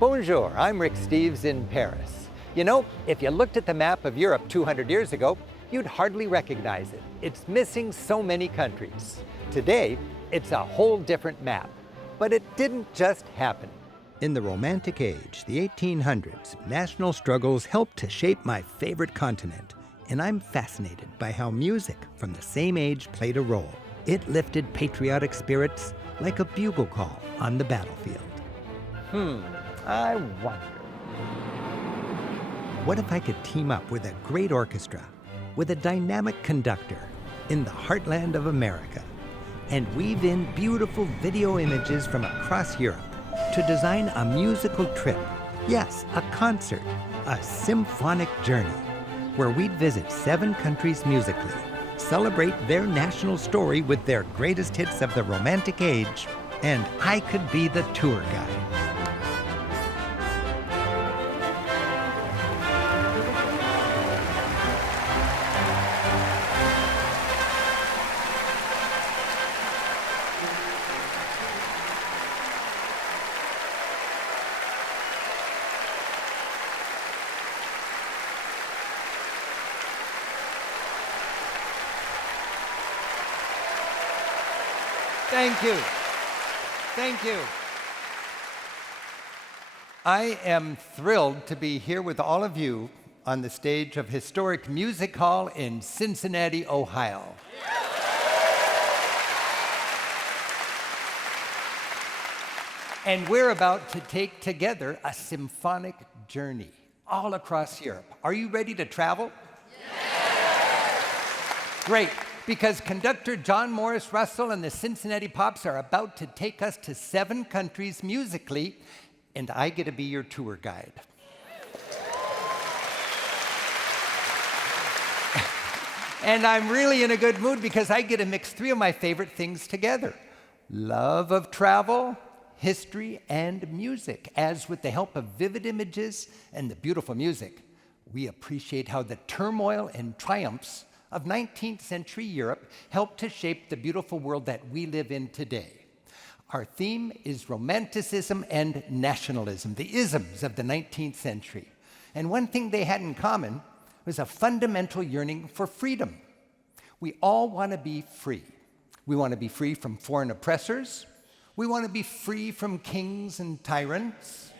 Bonjour, I'm Rick Steves in Paris. You know, if you looked at the map of Europe 200 years ago, you'd hardly recognize it. It's missing so many countries. Today, it's a whole different map. But it didn't just happen. In the Romantic Age, the 1800s, national struggles helped to shape my favorite continent. And I'm fascinated by how music from the same age played a role. It lifted patriotic spirits like a bugle call on the battlefield. I wonder. What if I could team up with a great orchestra, with a dynamic conductor in the heartland of America, and weave in beautiful video images from across Europe to design a musical trip? Yes, a concert, a symphonic journey, where we'd visit 7 countries musically, celebrate their national story with their greatest hits of the Romantic Age, and I could be the tour guide. Thank you. Thank you. I am thrilled to be here with all of you on the stage of historic Music Hall in Cincinnati, Ohio. And we're about to take together a symphonic journey all across Europe. Are you ready to travel? Yes! Great. Because conductor John Morris Russell and the Cincinnati Pops are about to take us to 7 countries musically, and I get to be your tour guide. And I'm really in a good mood because I get to mix 3 of my favorite things together: love of travel, history, and music. As with the help of vivid images and the beautiful music, we appreciate how the turmoil and triumphs of 19th century Europe helped to shape the beautiful world that we live in today. Our theme is Romanticism and nationalism, the isms of the 19th century. And one thing they had in common was a fundamental yearning for freedom. We all want to be free. We want to be free from foreign oppressors. We want to be free from kings and tyrants.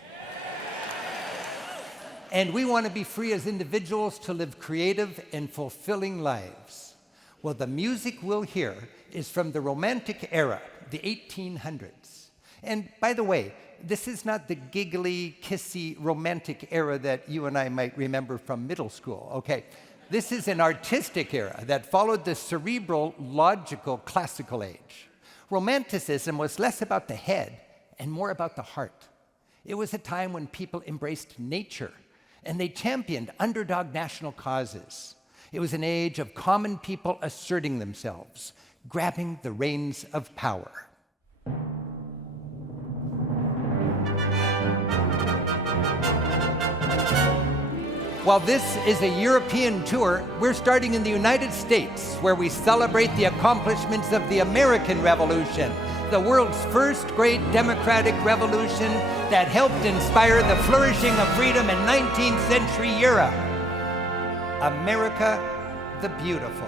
And we want to be free as individuals to live creative and fulfilling lives. Well, the music we'll hear is from the Romantic era, the 1800s. And by the way, this is not the giggly, kissy, romantic era that you and I might remember from middle school, okay? This is an artistic era that followed the cerebral, logical, classical age. Romanticism was less about the head and more about the heart. It was a time when people embraced nature, and they championed underdog national causes. It was an age of common people asserting themselves, grabbing the reins of power. While this is a European tour, we're starting in the United States, where we celebrate the accomplishments of the American Revolution, the world's first great democratic revolution that helped inspire the flourishing of freedom in 19th century Europe. America the Beautiful.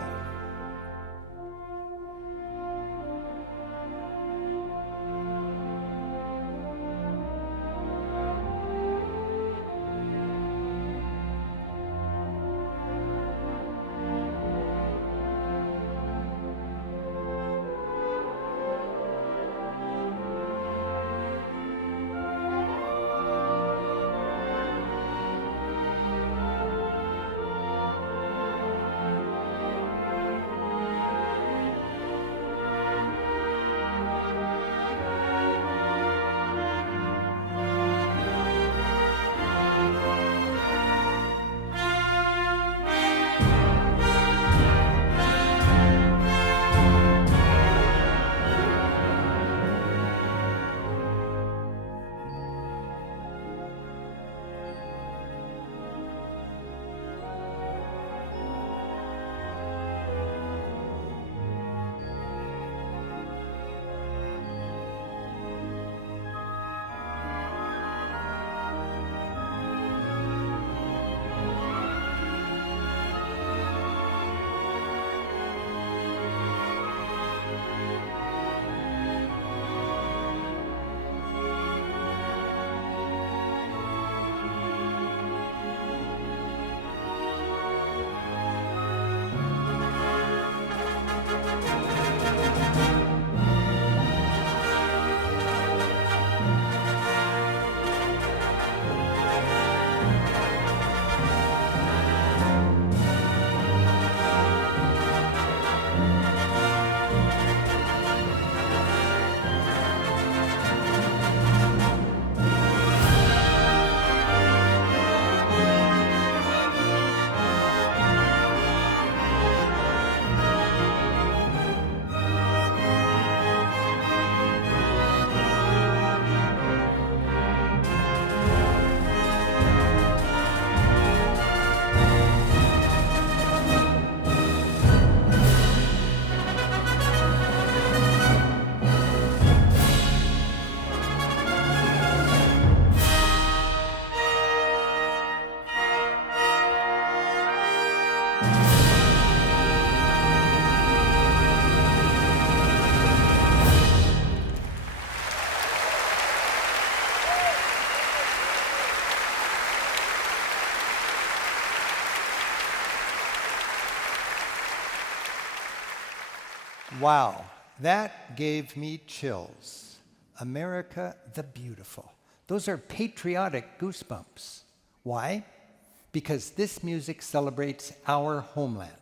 Wow, that gave me chills. America the Beautiful. Those are patriotic goosebumps. Why? Because this music celebrates our homeland.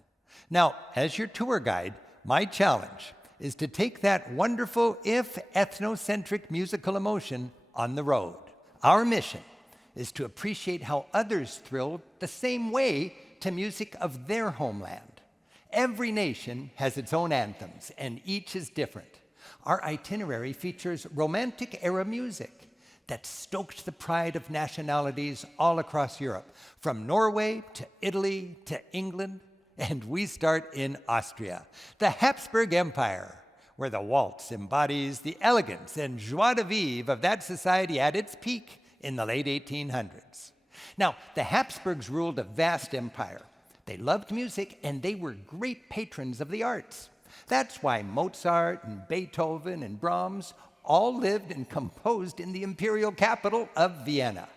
Now, as your tour guide, my challenge is to take that wonderful, if ethnocentric musical emotion on the road. Our mission is to appreciate how others thrill the same way to music of their homeland. Every nation has its own anthems, and each is different. Our itinerary features Romantic era music that stoked the pride of nationalities all across Europe, from Norway to Italy to England, and we start in Austria, the Habsburg Empire, where the waltz embodies the elegance and joie de vivre of that society at its peak in the late 1800s. Now, the Habsburgs ruled a vast empire. They loved music, and they were great patrons of the arts. That's why Mozart and Beethoven and Brahms all lived and composed in the imperial capital of Vienna.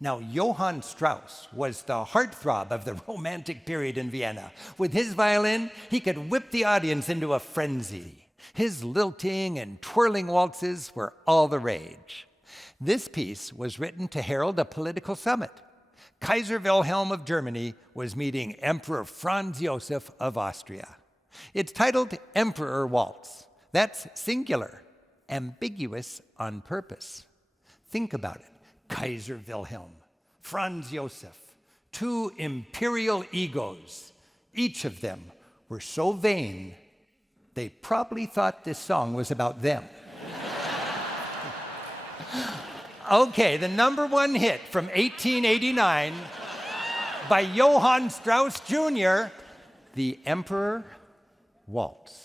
Now, Johann Strauss was the heartthrob of the Romantic period in Vienna. With his violin, he could whip the audience into a frenzy. His lilting and twirling waltzes were all the rage. This piece was written to herald a political summit. Kaiser Wilhelm of Germany was meeting Emperor Franz Joseph of Austria. It's titled Emperor Waltz. That's singular, ambiguous on purpose. Think about it. Kaiser Wilhelm, Franz Joseph, two imperial egos. Each of them were so vain, they probably thought this song was about them. Okay, the #1 hit from 1889 by Johann Strauss Jr., The Emperor Waltz.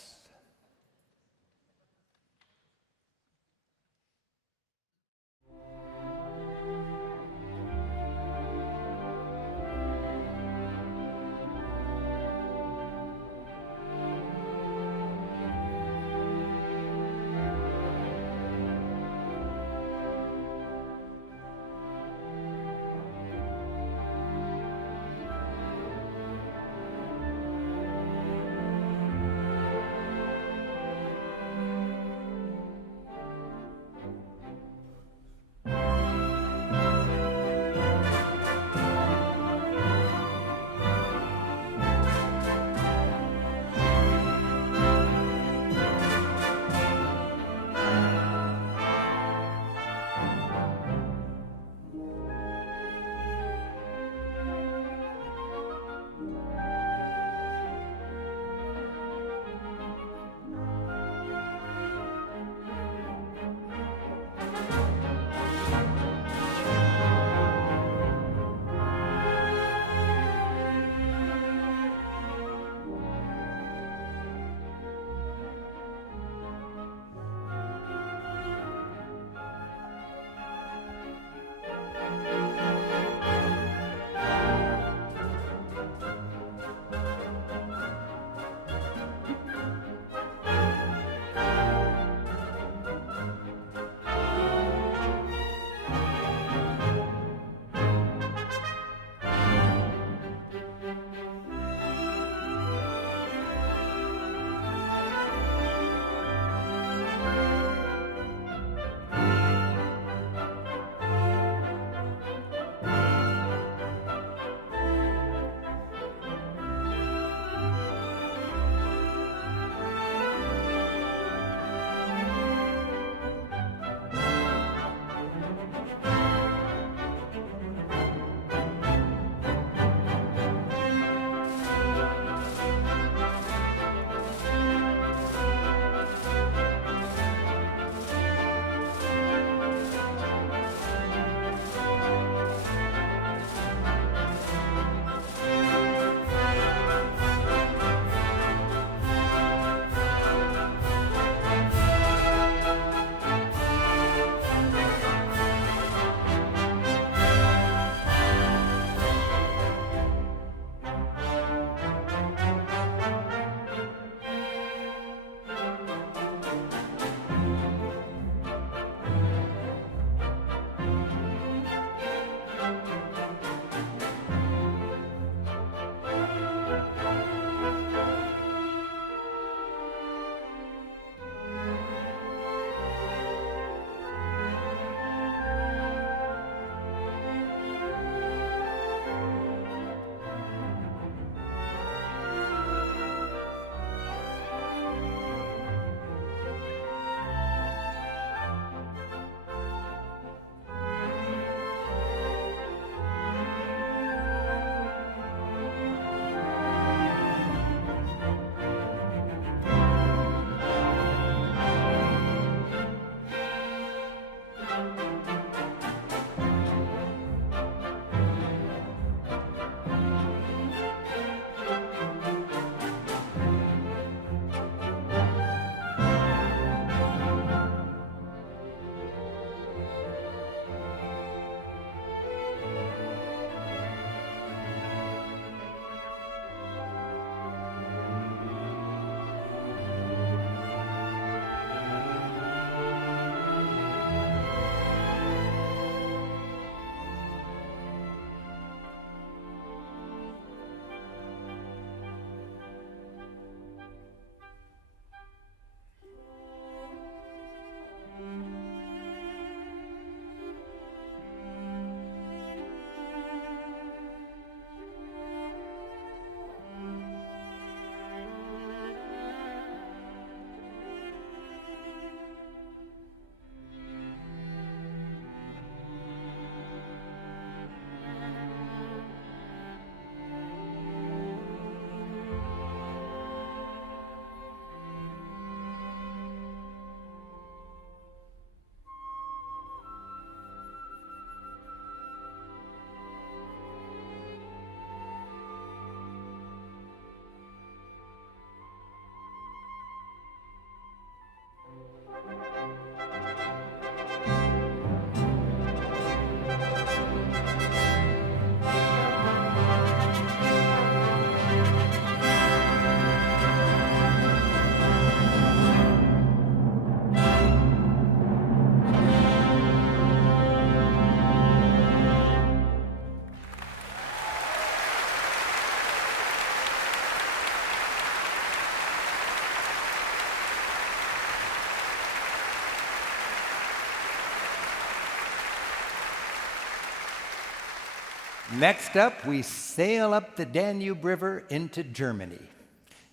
Next up, we sail up the Danube River into Germany.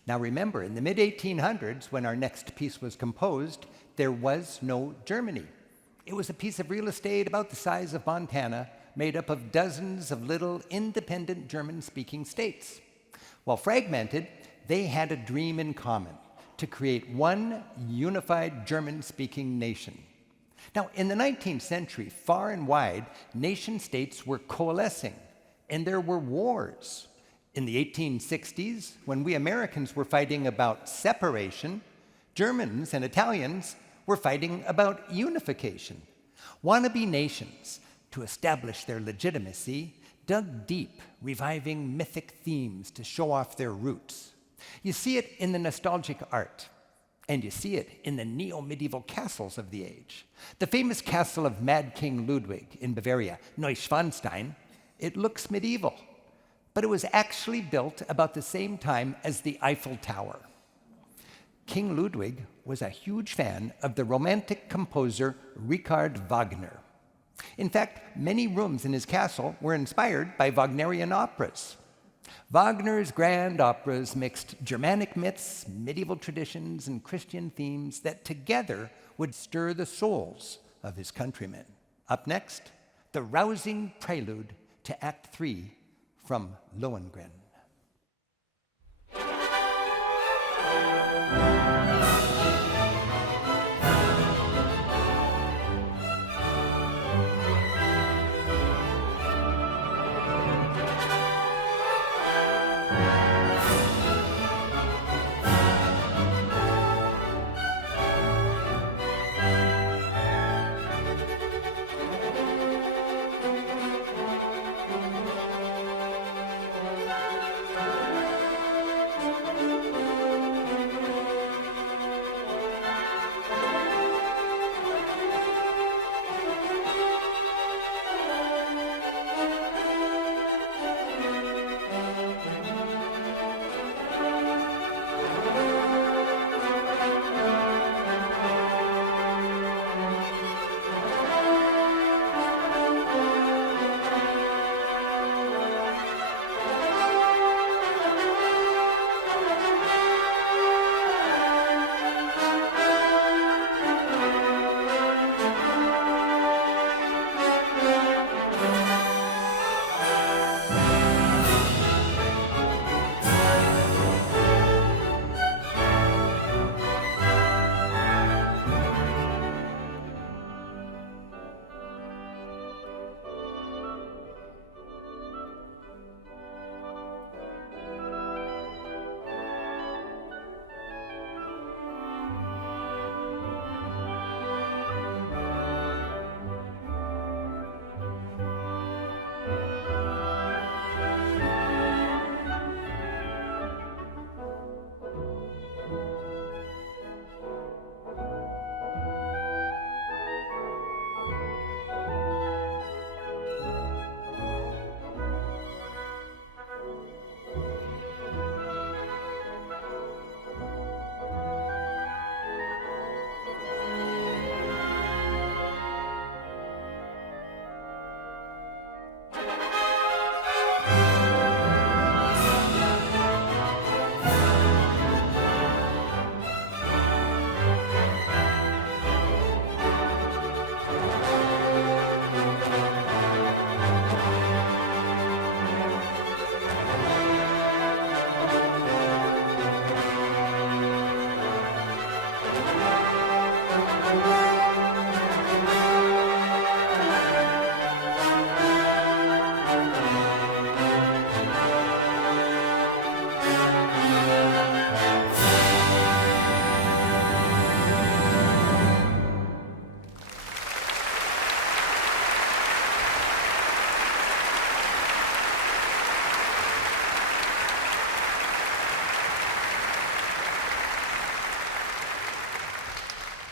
Now remember, in the mid-1800s, when our next piece was composed, there was no Germany. It was a piece of real estate about the size of Montana, made up of dozens of little independent German-speaking states. While fragmented, they had a dream in common: to create one unified German-speaking nation. Now, in the 19th century, far and wide, nation-states were coalescing, and there were wars. In the 1860s, when we Americans were fighting about separation, Germans and Italians were fighting about unification. Wannabe nations, to establish their legitimacy, dug deep, reviving mythic themes to show off their roots. You see it in the nostalgic art, and you see it in the neo-medieval castles of the age. The famous castle of Mad King Ludwig in Bavaria, Neuschwanstein, it looks medieval, but it was actually built about the same time as the Eiffel Tower. King Ludwig was a huge fan of the Romantic composer Richard Wagner. In fact, many rooms in his castle were inspired by Wagnerian operas. Wagner's grand operas mixed Germanic myths, medieval traditions, and Christian themes that together would stir the souls of his countrymen. Up next, the rousing prelude to Act 3 from Lohengrin.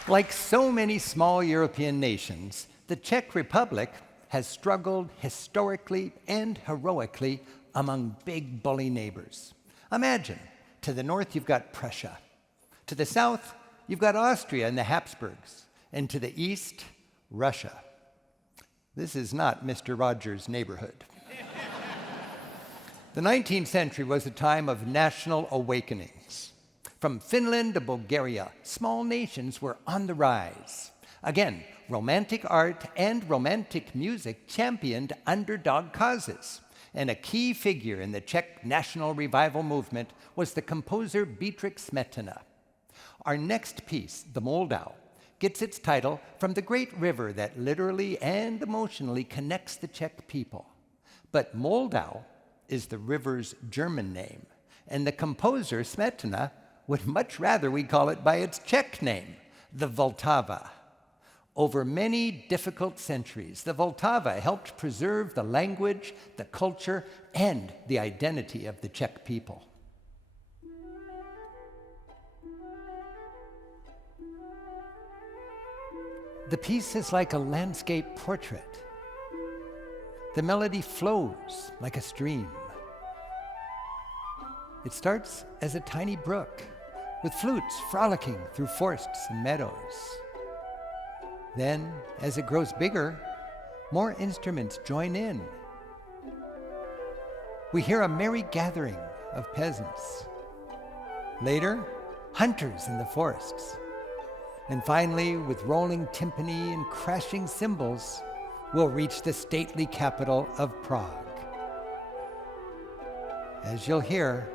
Like so many small European nations, the Czech Republic has struggled historically and heroically among big bully neighbors. Imagine, to the north you've got Prussia. To the south, you've got Austria and the Habsburgs. And to the east, Russia. This is not Mr. Rogers' neighborhood. The 19th century was a time of national awakenings. From Finland to Bulgaria, small nations were on the rise. Again, romantic art and romantic music championed underdog causes. And a key figure in the Czech national revival movement was the composer Beatrix Smetana. Our next piece, the Moldau, gets its title from the great river that literally and emotionally connects the Czech people. But Moldau is the river's German name, and the composer, Smetana, would much rather we call it by its Czech name, the Vltava. Over many difficult centuries, the Vltava helped preserve the language, the culture, and the identity of the Czech people. The piece is like a landscape portrait. The melody flows like a stream. It starts as a tiny brook, with flutes frolicking through forests and meadows. Then, as it grows bigger, more instruments join in. We hear a merry gathering of peasants. Later, hunters in the forests. And finally, with rolling timpani and crashing cymbals, we'll reach the stately capital of Prague. As you'll hear,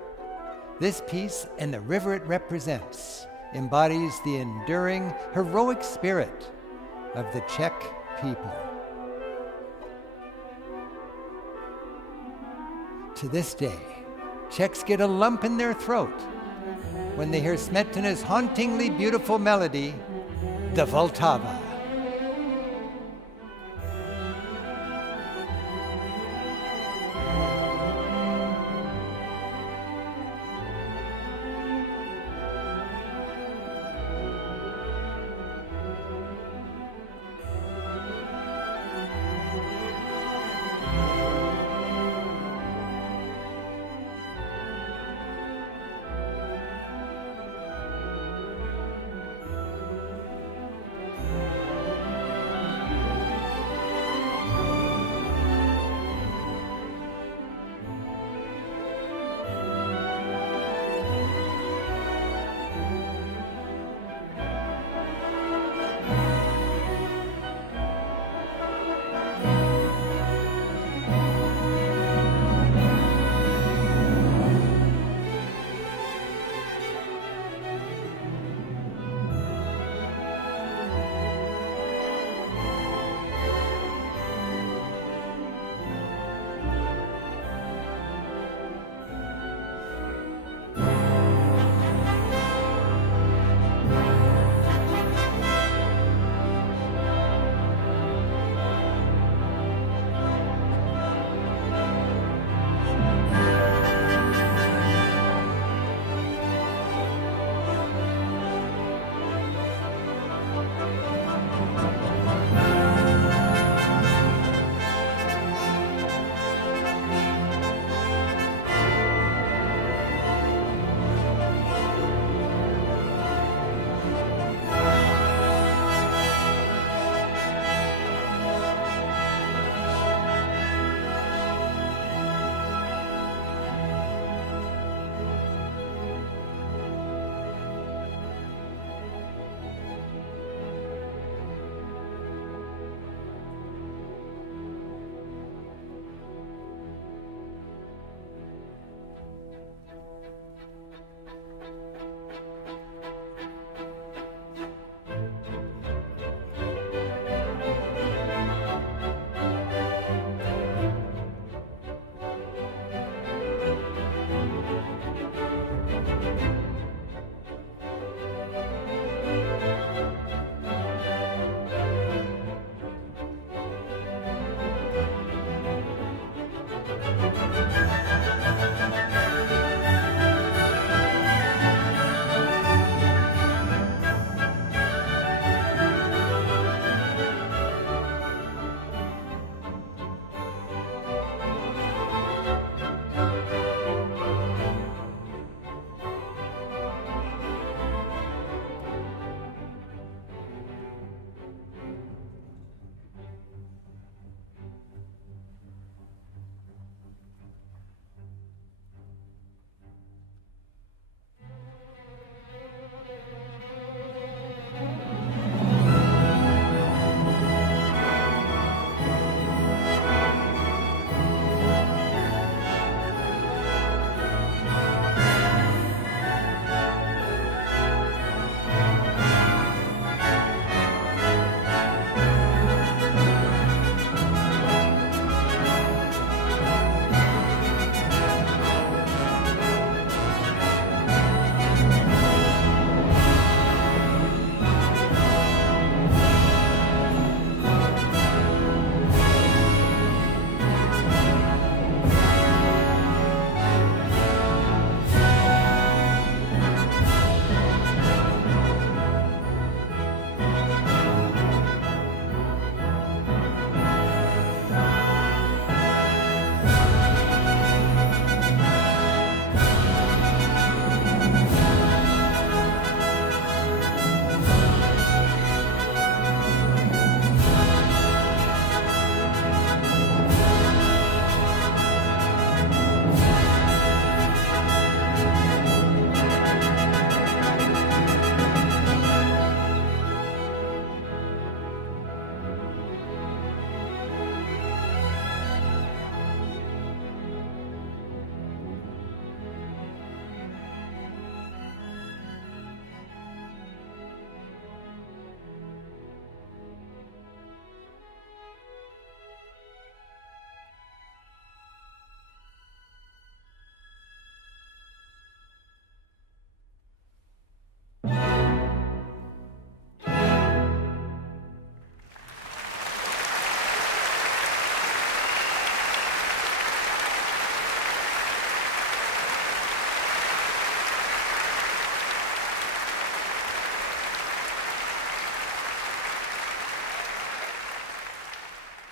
this piece and the river it represents embodies the enduring, heroic spirit of the Czech people. To this day, Czechs get a lump in their throat when they hear Smetana's hauntingly beautiful melody, the Vltava.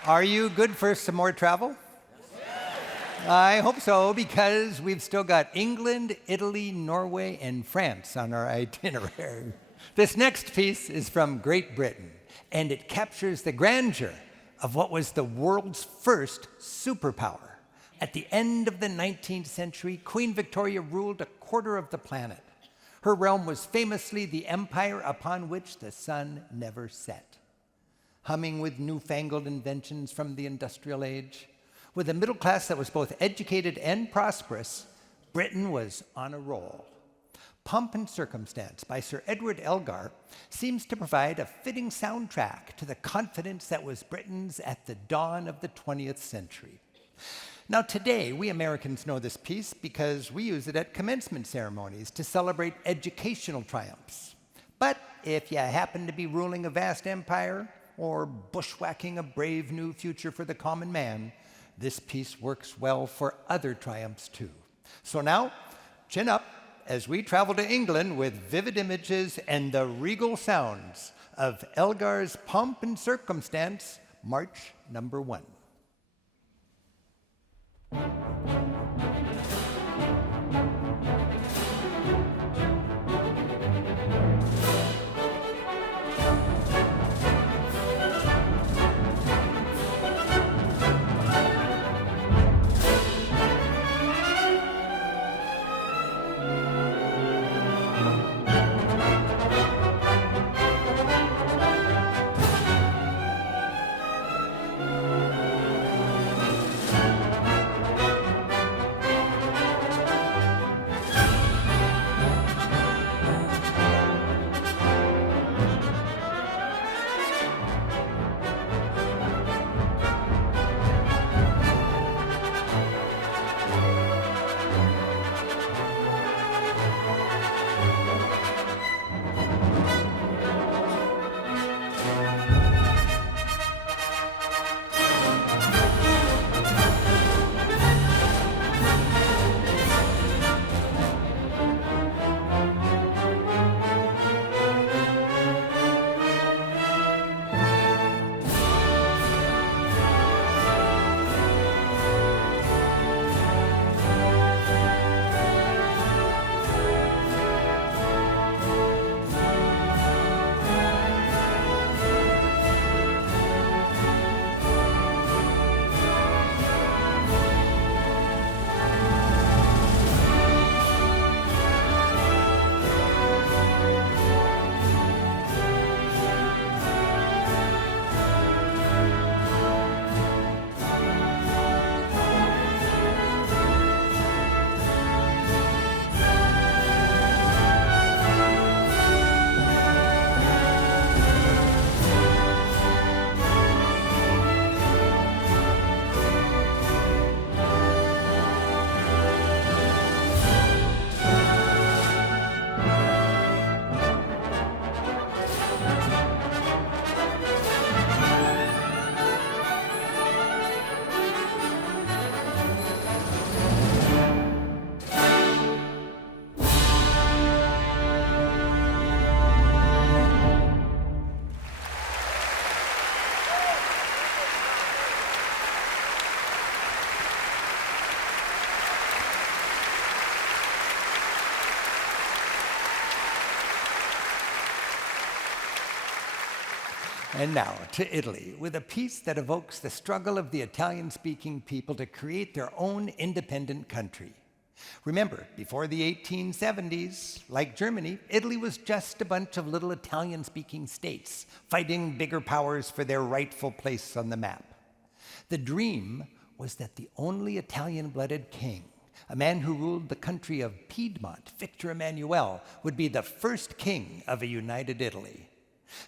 Are you good for some more travel? I hope so, because we've still got England, Italy, Norway, and France on our itinerary. This next piece is from Great Britain, and it captures the grandeur of what was the world's first superpower. At the end of the 19th century, Queen Victoria ruled a quarter of the planet. Her realm was famously the empire upon which the sun never set. Humming with newfangled inventions from the industrial age, with a middle class that was both educated and prosperous, Britain was on a roll. Pomp and Circumstance by Sir Edward Elgar seems to provide a fitting soundtrack to the confidence that was Britain's at the dawn of the 20th century. Now today, we Americans know this piece because we use it at commencement ceremonies to celebrate educational triumphs. But if you happen to be ruling a vast empire or bushwhacking a brave new future for the common man, this piece works well for other triumphs too. So now, chin up as we travel to England with vivid images and the regal sounds of Elgar's Pomp and Circumstance, March number 1. And now to Italy, with a piece that evokes the struggle of the Italian-speaking people to create their own independent country. Remember, before the 1870s, like Germany, Italy was just a bunch of little Italian-speaking states fighting bigger powers for their rightful place on the map. The dream was that the only Italian-blooded king, a man who ruled the country of Piedmont, Victor Emmanuel, would be the first king of a united Italy.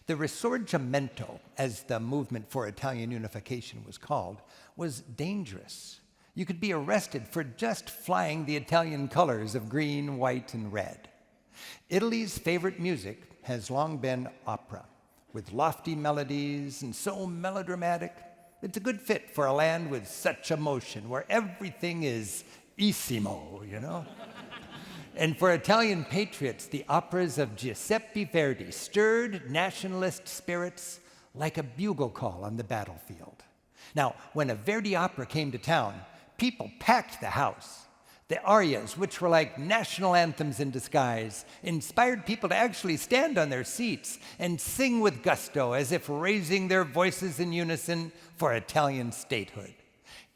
The Risorgimento, as the movement for Italian unification was called, was dangerous. You could be arrested for just flying the Italian colors of green, white, and red. Italy's favorite music has long been opera, with lofty melodies and so melodramatic. It's a good fit for a land with such emotion, where everything is issimo, you know? And for Italian patriots, the operas of Giuseppe Verdi stirred nationalist spirits like a bugle call on the battlefield. Now, when a Verdi opera came to town, people packed the house. The arias, which were like national anthems in disguise, inspired people to actually stand on their seats and sing with gusto as if raising their voices in unison for Italian statehood.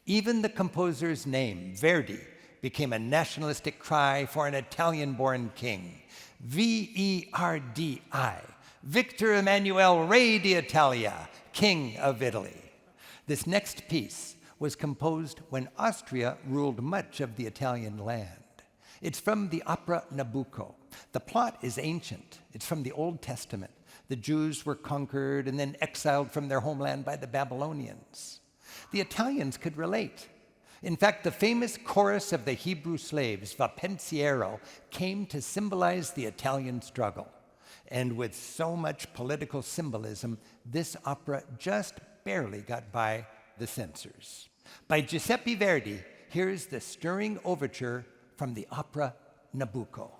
Even the composer's name, Verdi, became a nationalistic cry for an Italian-born king. V-E-R-D-I, Victor Emmanuel Re d'Italia, King of Italy. This next piece was composed when Austria ruled much of the Italian land. It's from the opera Nabucco. The plot is ancient. It's from the Old Testament. The Jews were conquered and then exiled from their homeland by the Babylonians. The Italians could relate. In fact, the famous chorus of the Hebrew slaves, Va Pensiero, came to symbolize the Italian struggle. And with so much political symbolism, this opera just barely got by the censors. By Giuseppe Verdi, here's the stirring overture from the opera Nabucco.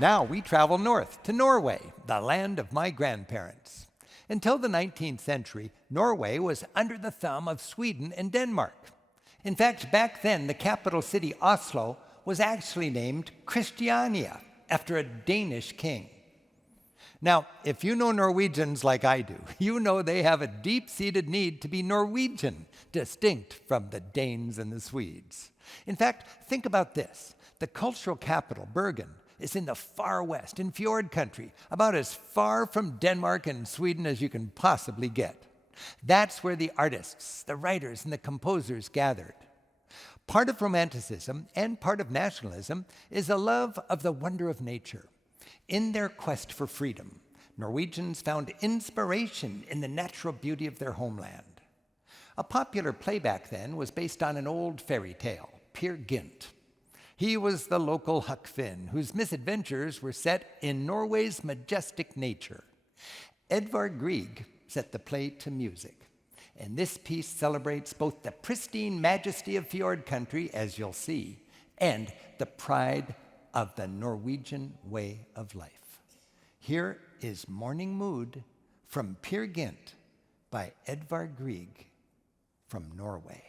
Now we travel north to Norway, the land of my grandparents. Until the 19th century, Norway was under the thumb of Sweden and Denmark. In fact, back then, the capital city, Oslo, was actually named Christiania, after a Danish king. Now, if you know Norwegians like I do, you know they have a deep-seated need to be Norwegian, distinct from the Danes and the Swedes. In fact, think about this. The cultural capital, Bergen, is in the far west, in fjord country, about as far from Denmark and Sweden as you can possibly get. That's where the artists, the writers, and the composers gathered. Part of Romanticism and part of nationalism is a love of the wonder of nature. In their quest for freedom, Norwegians found inspiration in the natural beauty of their homeland. A popular play back then was based on an old fairy tale, Peer Gynt. He was the local Huck Finn, whose misadventures were set in Norway's majestic nature. Edvard Grieg set the play to music, and this piece celebrates both the pristine majesty of fjord country, as you'll see, and the pride of the Norwegian way of life. Here is Morning Mood from Peer Gynt by Edvard Grieg from Norway.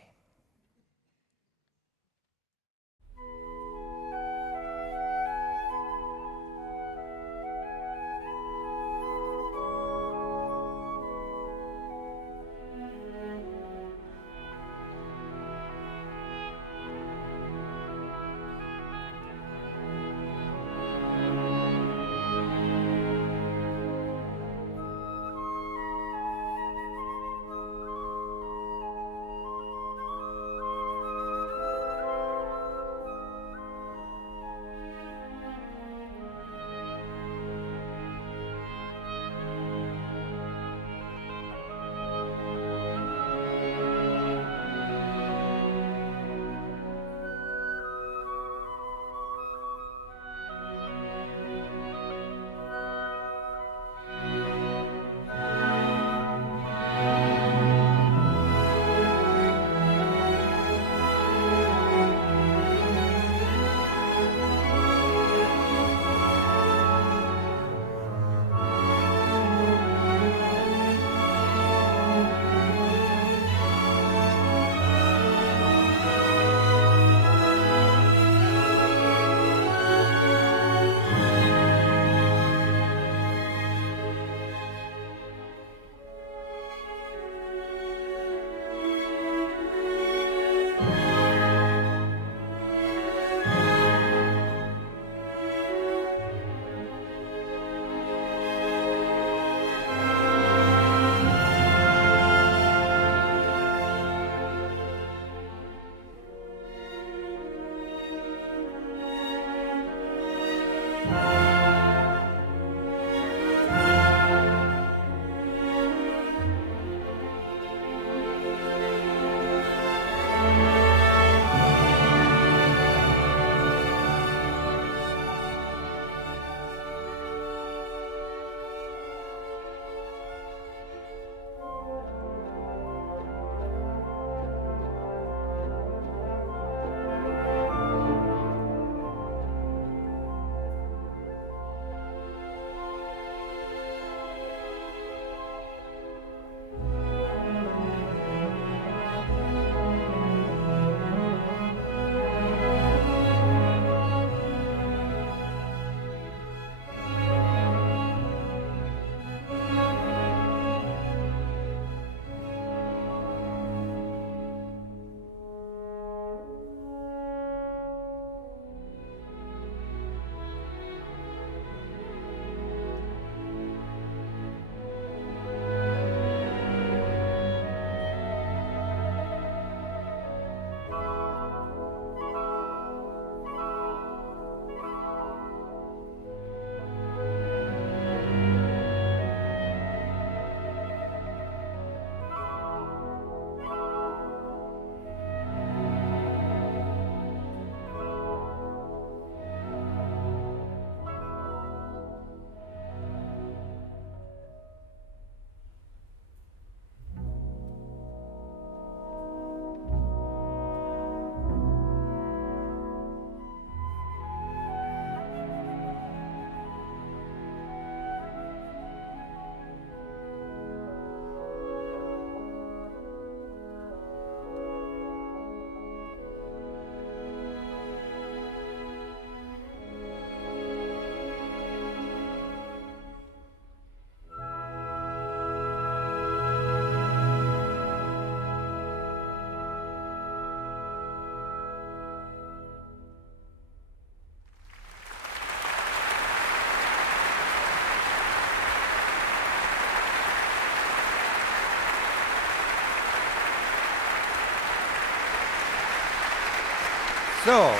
So,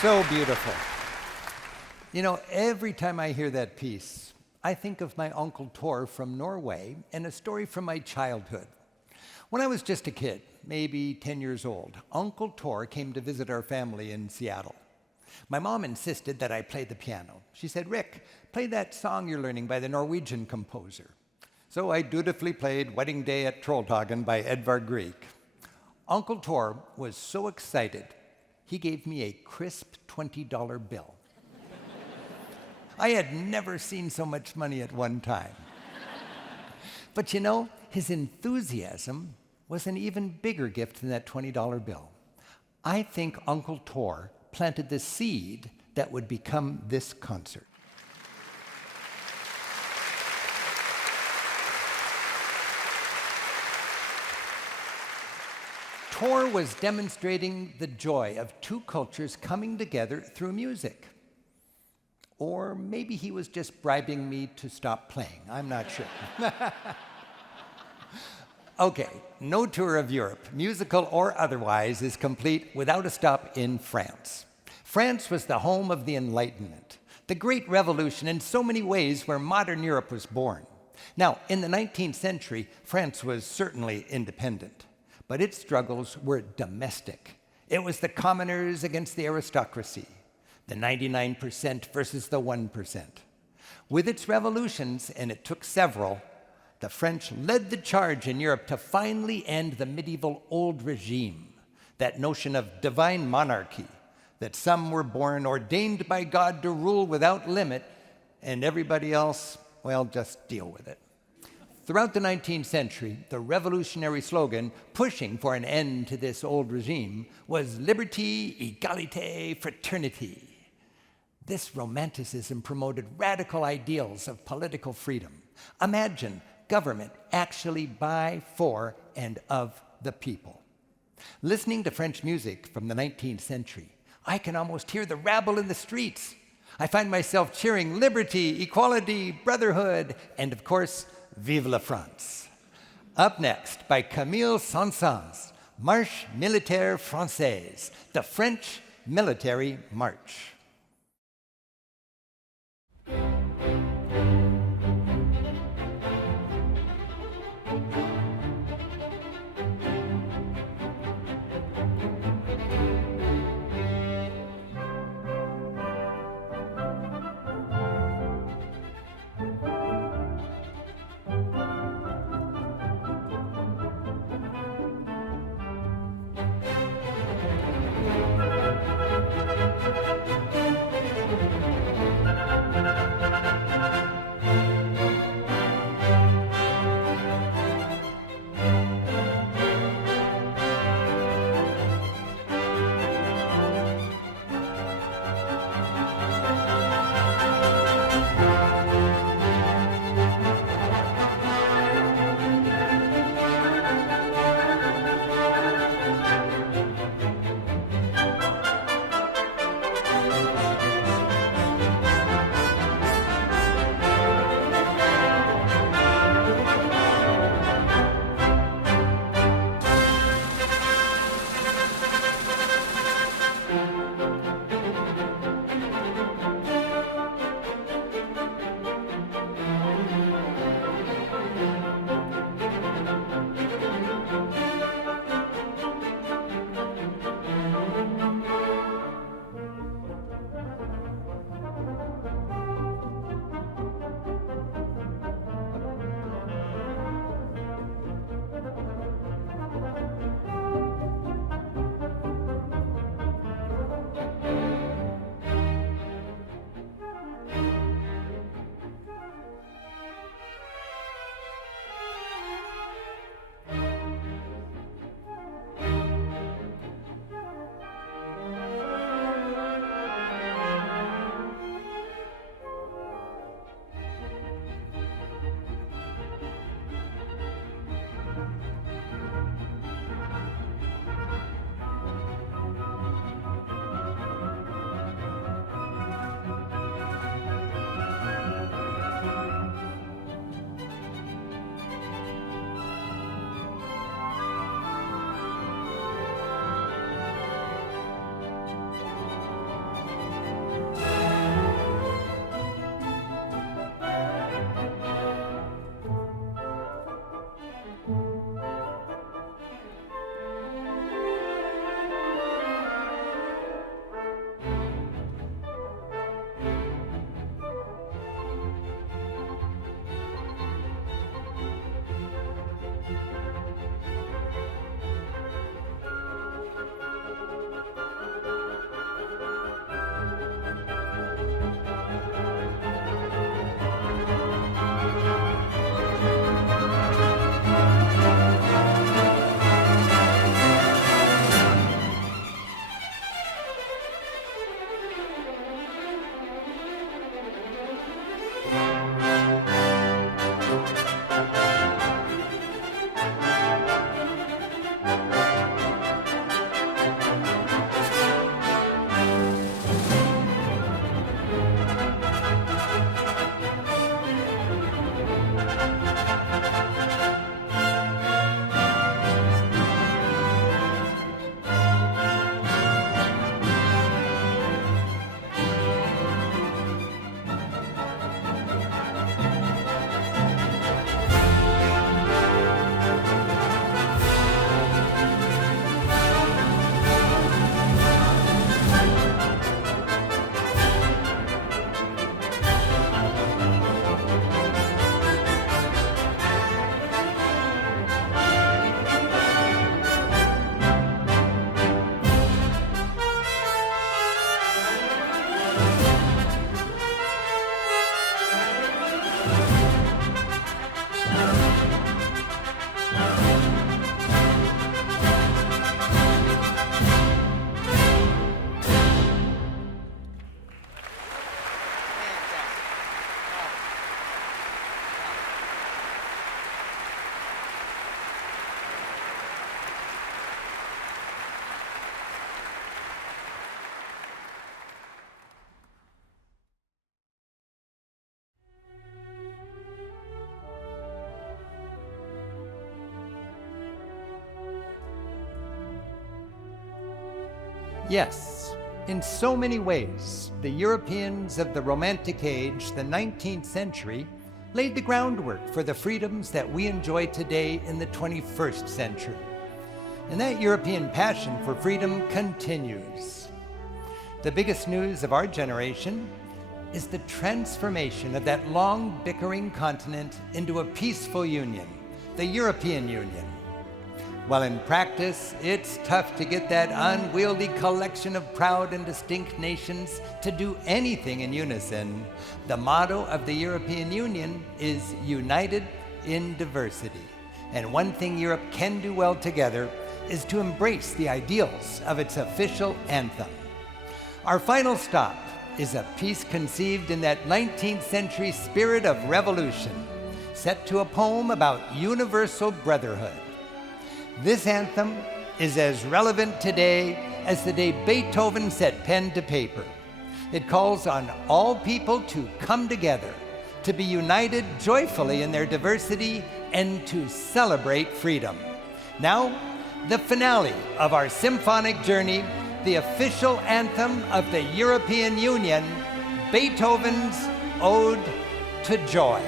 so beautiful. You know, every time I hear that piece, I think of my Uncle Tor from Norway and a story from my childhood. When I was just a kid, maybe 10 years old, Uncle Tor came to visit our family in Seattle. My mom insisted that I play the piano. She said, "Rick, play that song you're learning by the Norwegian composer." So I dutifully played Wedding Day at Trolltågen by Edvard Grieg. Uncle Tor was so excited, he gave me a crisp $20 bill. I had never seen so much money at one time. But you know, his enthusiasm was an even bigger gift than that $20 bill. I think Uncle Tor planted the seed that would become this concert. Tor was demonstrating the joy of two cultures coming together through music. Or maybe he was just bribing me to stop playing. I'm not sure. Okay, no tour of Europe, musical or otherwise, is complete without a stop in France. France was the home of the Enlightenment, the Great Revolution, in so many ways where modern Europe was born. Now, in the 19th century, France was certainly independent, but its struggles were domestic. It was the commoners against the aristocracy, the 99% versus the 1%. With its revolutions, and it took several, the French led the charge in Europe to finally end the medieval old regime, that notion of divine monarchy, that some were born ordained by God to rule without limit, and everybody else, well, just deal with it. Throughout the 19th century, the revolutionary slogan pushing for an end to this old regime was liberté, égalité, fraternité. This romanticism promoted radical ideals of political freedom. Imagine government actually by, for, and of the people. Listening to French music from the 19th century, I can almost hear the rabble in the streets. I find myself cheering liberty, equality, brotherhood, and of course, Vive la France. Up next, by Camille Saint-Saëns, Marche militaire française, the French military march. Yes, in so many ways, the Europeans of the Romantic Age, the 19th century, laid the groundwork for the freedoms that we enjoy today in the 21st century. And that European passion for freedom continues. The biggest news of our generation is the transformation of that long bickering continent into a peaceful union, the European Union. While in practice, it's tough to get that unwieldy collection of proud and distinct nations to do anything in unison, the motto of the European Union is united in diversity. And one thing Europe can do well together is to embrace the ideals of its official anthem. Our final stop is a piece conceived in that 19th century spirit of revolution, set to a poem about universal brotherhood. This anthem is as relevant today as the day Beethoven set pen to paper. It calls on all people to come together, to be united joyfully in their diversity, and to celebrate freedom. Now, the finale of our symphonic journey, the official anthem of the European Union, Beethoven's Ode to Joy.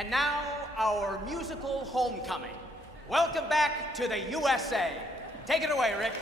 And now, our musical homecoming. Welcome back to the USA. Take it away, Rick.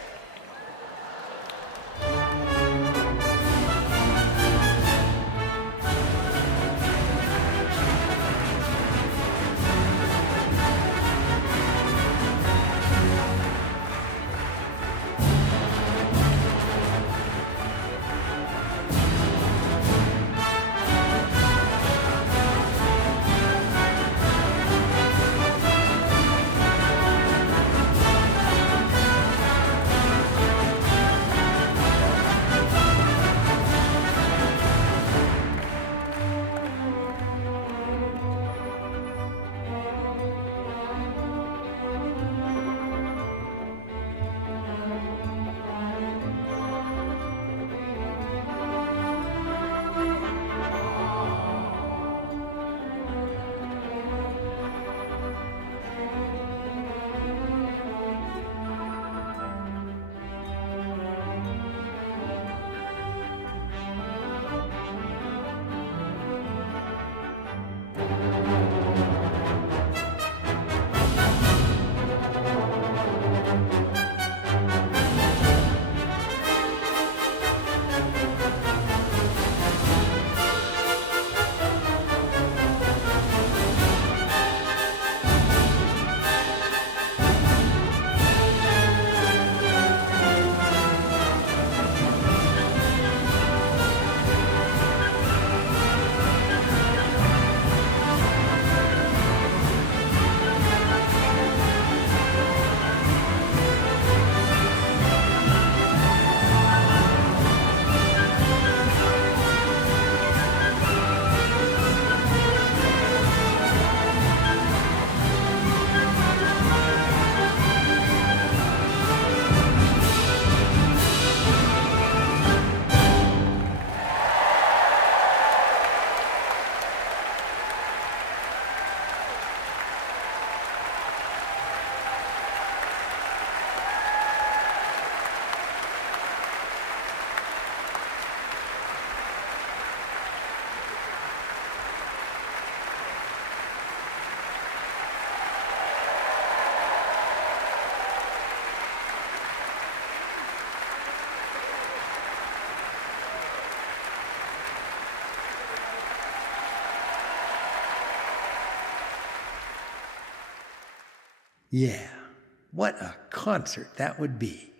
Yeah, what a concert that would be.